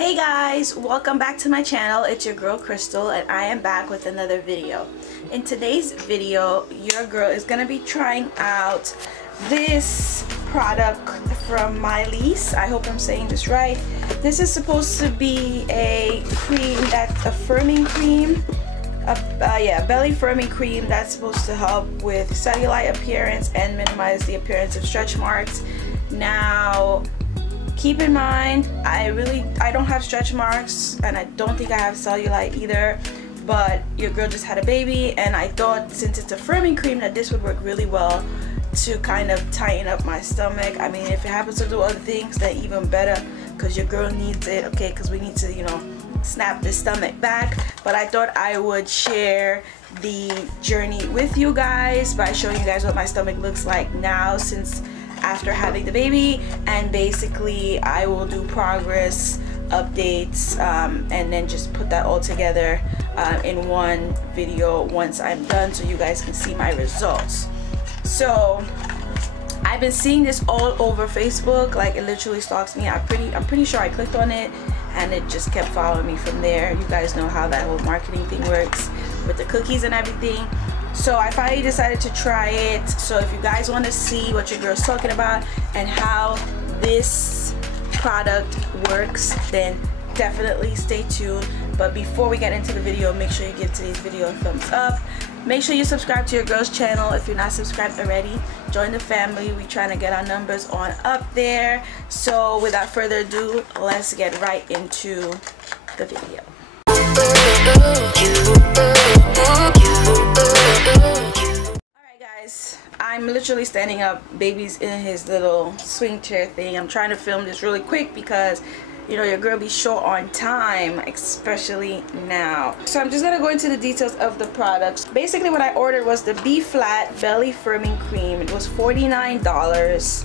Hey guys, welcome back to my channel. It's your girl Crystal and I am back with another video. In today's video, your girl is going to be trying out this product from Mylise. I hope I'm saying this right. This is supposed to be a cream, that's a firming cream. Belly firming cream that's supposed to help with cellulite appearance and minimize the appearance of stretch marks. Now, keep in mind, I don't have stretch marks and I don't think I have cellulite either, but your girl just had a baby and I thought since it's a firming cream that this would work really well to kind of tighten up my stomach. I mean, if it happens to do other things, then even better, because your girl needs it, okay, because we need to, you know, snap the stomach back. But I thought I would share the journey with you guys by showing you guys what my stomach looks like now since after having the baby, and basically I will do progress updates and then just put that all together in one video once I'm done so you guys can see my results. So I've been seeing this all over Facebook, like it literally stalks me. I'm pretty sure I clicked on it and it just kept following me from there. You guys know how that whole marketing thing works with the cookies and everything. So I finally decided to try it. So if you guys want to see what your girl's talking about and how this product works, then definitely stay tuned. But before we get into the video, make sure you give today's video a thumbs up. Make sure you subscribe to your girl's channel if you're not subscribed already. Join the family. We're trying to get our numbers on up there. So without further ado, let's get right into the video. Alright guys, I'm literally standing up. Baby's in his little swing chair thing. I'm trying to film this really quick because you know your girl be short on time, especially now. So I'm just gonna go into the details of the products. Basically what I ordered was the B-Flat Belly Firming Cream. It was $49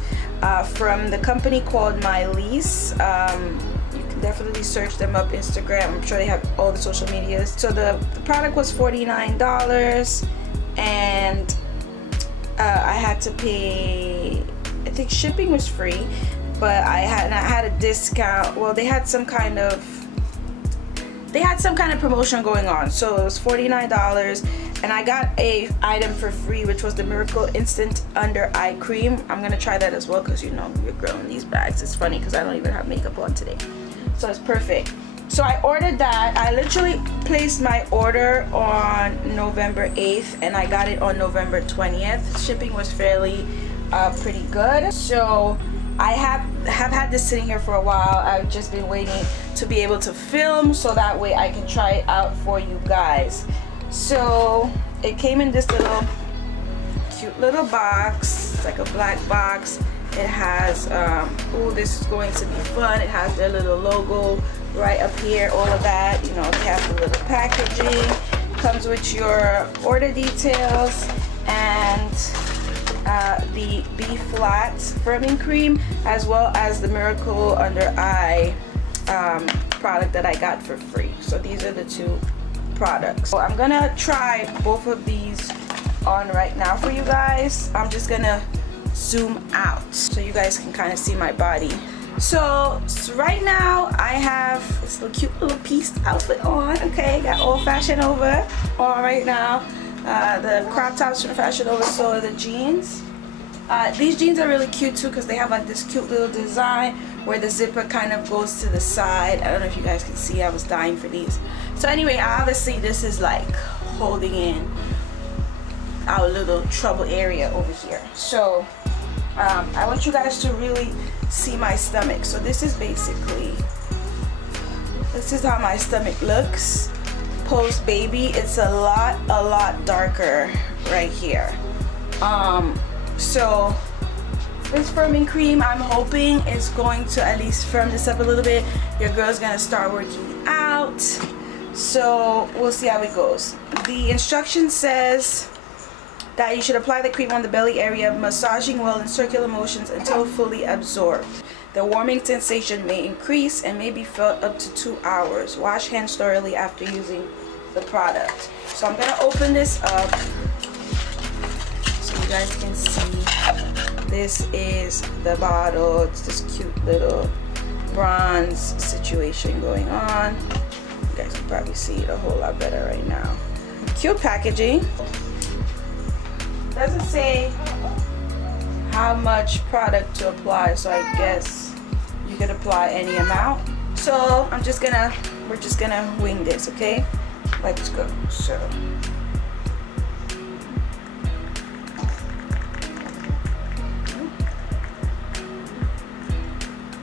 from the company called Mylise. You can definitely search them up Instagram. I'm sure they have all the social medias. So the product was $49 and I had to pay, I think shipping was free, but I had a discount. Well, they had some kind of promotion going on, so it was $49 and I got a item for free, which was the Miracle Instant Under Eye Cream. I'm gonna try that as well because you know your girl in these bags. It's funny because I don't even have makeup on today, so it's perfect. So I ordered that. I literally placed my order on November 8th and I got it on November 20th. Shipping was fairly pretty good. So I have had this sitting here for a while. I've just been waiting to be able to film so that way I can try it out for you guys. So it came in this little cute little box. It's like a black box. It has oh, this is going to be fun. It has their little logo right up here, all of that, you know, careful little packaging. Comes with your order details and the B-Flat Firming Cream, as well as the Miracle Under Eye product that I got for free. So these are the two products. So I'm gonna try both of these on right now for you guys. I'm just gonna zoom out so you guys can kind of see my body. So right now I have this little cute little pieced outfit on. Okay, got all Fashion Nova on right now. The crop tops from Fashion Nova, so are the jeans. These jeans are really cute too because they have like this cute little design where the zipper kind of goes to the side. I don't know if you guys can see, I was dying for these. So anyway, obviously this is like holding in our little trouble area over here. So I want you guys to really see my stomach. So this is how my stomach looks post baby. It's a lot darker right here. So this firming cream, I'm hoping is going to at least firm this up a little bit. Your girl's gonna start working out, so we'll see how it goes. The instruction says that you should apply the cream on the belly area, massaging well in circular motions until fully absorbed. The warming sensation may increase and may be felt up to 2 hours. Wash hands thoroughly after using the product. So I'm gonna open this up so you guys can see. This is the bottle. It's this cute little bronze situation going on. You guys can probably see it a whole lot better right now. Cute packaging. Doesn't say how much product to apply, so I guess you can apply any amount. So we're just gonna wing this, okay? Let's go. So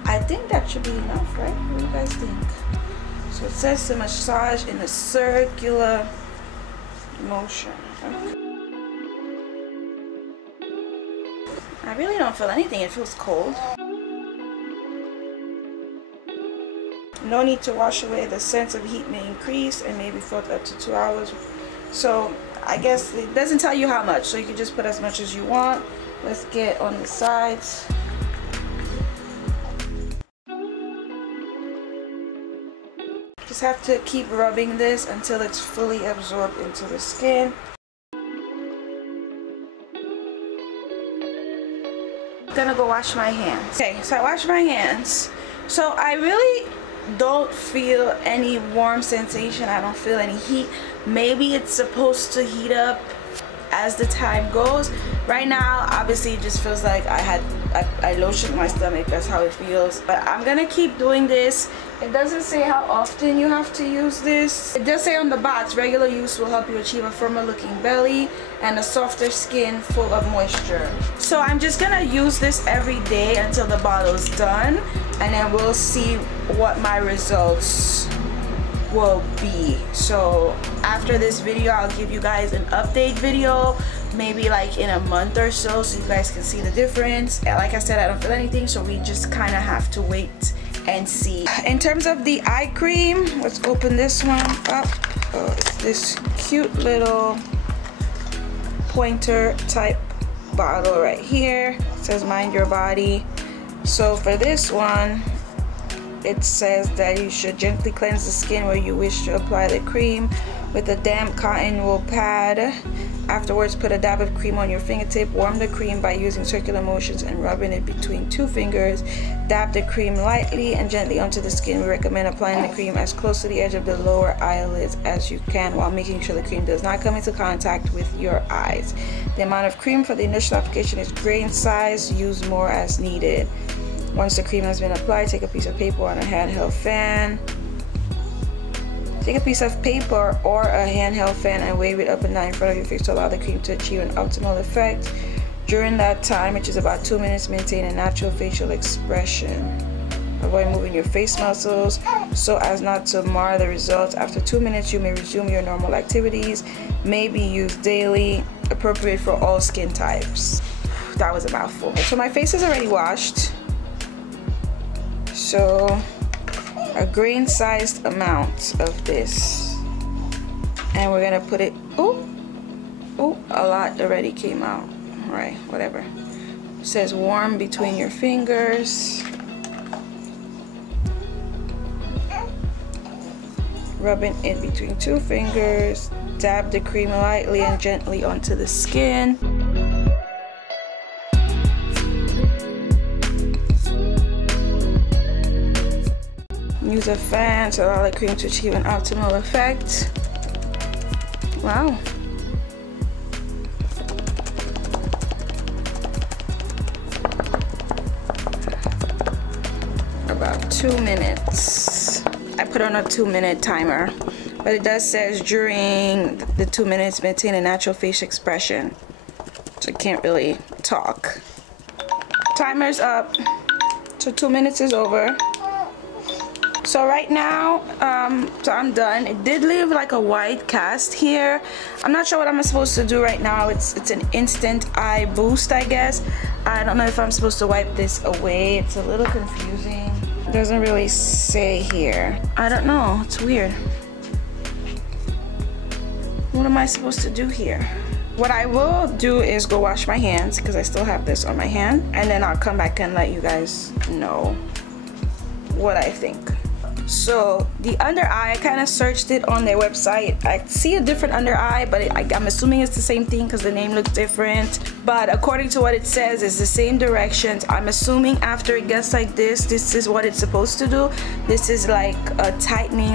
I think that should be enough, right? What do you guys think? So it says to massage in a circular motion. Okay. I really don't feel anything. It feels cold. No need to wash away. The sense of heat may increase and may be felt up to 2 hours. So I guess it doesn't tell you how much, so you can just put as much as you want. Let's get on the sides. Just have to keep rubbing this until it's fully absorbed into the skin. I'm gonna go wash my hands. Okay, so I washed my hands. So I really don't feel any warm sensation. I don't feel any heat. Maybe it's supposed to heat up as the time goes. Right now, obviously, it just feels like I lotioned my stomach. That's how it feels. But I'm gonna keep doing this. It doesn't say how often you have to use this. It does say on the box, regular use will help you achieve a firmer looking belly and a softer skin full of moisture. So I'm just gonna use this every day until the bottle's done, and then we'll see what my results will be. So after this video, I'll give you guys an update video, maybe like in a month or so you guys can see the difference. And like I said, I don't feel anything, so we just kind of have to wait and see. In terms of the eye cream, let's open this one up. It's this cute little pointer type bottle right here. It says mind your body. So for this one, it says that you should gently cleanse the skin where you wish to apply the cream with a damp cotton wool pad. Afterwards, put a dab of cream on your fingertip. Warm the cream by using circular motions and rubbing it between 2 fingers. Dab the cream lightly and gently onto the skin. We recommend applying the cream as close to the edge of the lower eyelids as you can, while making sure the cream does not come into contact with your eyes. The amount of cream for the initial application is grain size. Use more as needed. Once the cream has been applied, take a piece of paper on a handheld fan. Take a piece of paper or a handheld fan and wave it up and down in front of your face to allow the cream to achieve an optimal effect. During that time, which is about 2 minutes, maintain a natural facial expression. Avoid moving your face muscles so as not to mar the results. After 2 minutes, you may resume your normal activities. May be used daily. Appropriate for all skin types. That was a mouthful. So my face is already washed. So a grain sized amount of this, and we're gonna put it, oh, a lot already came out. All right, whatever. It says warm between your fingers. Rubbing it between 2 fingers. Dab the cream lightly and gently onto the skin. Use a fan to allow the cream to achieve an optimal effect. Wow. About 2 minutes. I put on a 2-minute timer, but it does says during the 2 minutes maintain a natural facial expression. So I can't really talk. Timer's up. So 2 minutes is over. So right now, so I'm done. It did leave like a white cast here. I'm not sure what I'm supposed to do right now. It's an instant eye boost, I guess. I don't know if I'm supposed to wipe this away. It's a little confusing. It doesn't really say here. I don't know. It's weird. What am I supposed to do here? What I will do is go wash my hands because I still have this on my hand, and then I'll come back and let you guys know what I think. So the under eye, I kind of searched it on their website. I see a different under eye, but I'm assuming it's the same thing because the name looks different. But according to what it says, it's the same directions. I'm assuming after it gets like this is what it's supposed to do. This is like a tightening,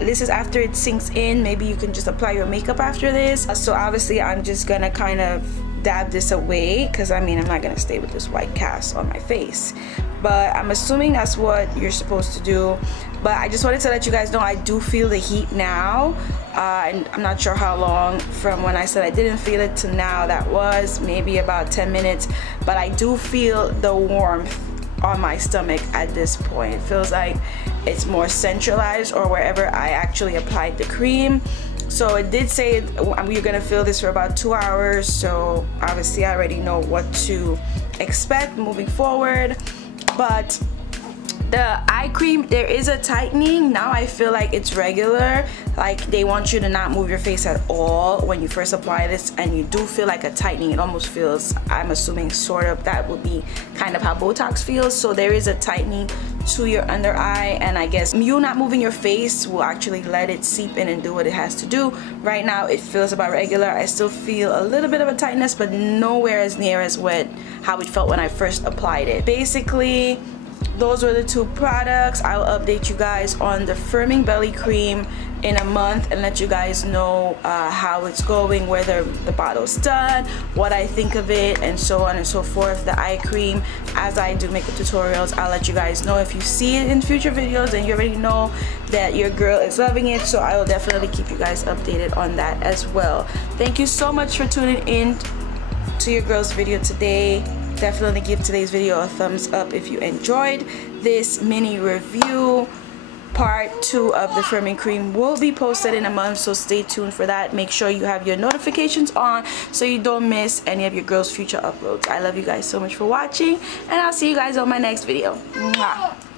this is after it sinks in. Maybe you can just apply your makeup after this. So obviously I'm just gonna kind of dab this away because I mean I'm not gonna stay with this white cast on my face, but I'm assuming that's what you're supposed to do. But I just wanted to let you guys know I do feel the heat now, and I'm not sure how long from when I said I didn't feel it to now. That was maybe about 10 minutes, but I do feel the warmth on my stomach at this point. It feels like it's more centralized, or wherever I actually applied the cream. So it did say you're gonna feel this for about 2 hours, so obviously I already know what to expect moving forward. But the eye cream, there is a tightening. Now I feel like it's regular, like they want you to not move your face at all when you first apply this, and you do feel like a tightening. It almost feels, I'm assuming, sort of, that would be kind of how Botox feels. So there is a tightening to your under eye, and I guess you not moving your face will actually let it seep in and do what it has to do. Right now it feels about regular. I still feel a little bit of a tightness, but nowhere as near as how it felt when I first applied it. Basically, those were the two products. I'll update you guys on the firming belly cream in a month and let you guys know how it's going, whether the bottle's done, what I think of it, and so on and so forth. The eye cream, as I do makeup tutorials, I'll let you guys know. If you see it in future videos, and you already know that your girl is loving it, so I will definitely keep you guys updated on that as well. Thank you so much for tuning in to your girl's video today. Definitely give today's video a thumbs up if you enjoyed this mini review. Part 2 of the firming cream will be posted in a month, so stay tuned for that. Make sure you have your notifications on so you don't miss any of your girl's future uploads. I love you guys so much for watching, and I'll see you guys on my next video. Mwah.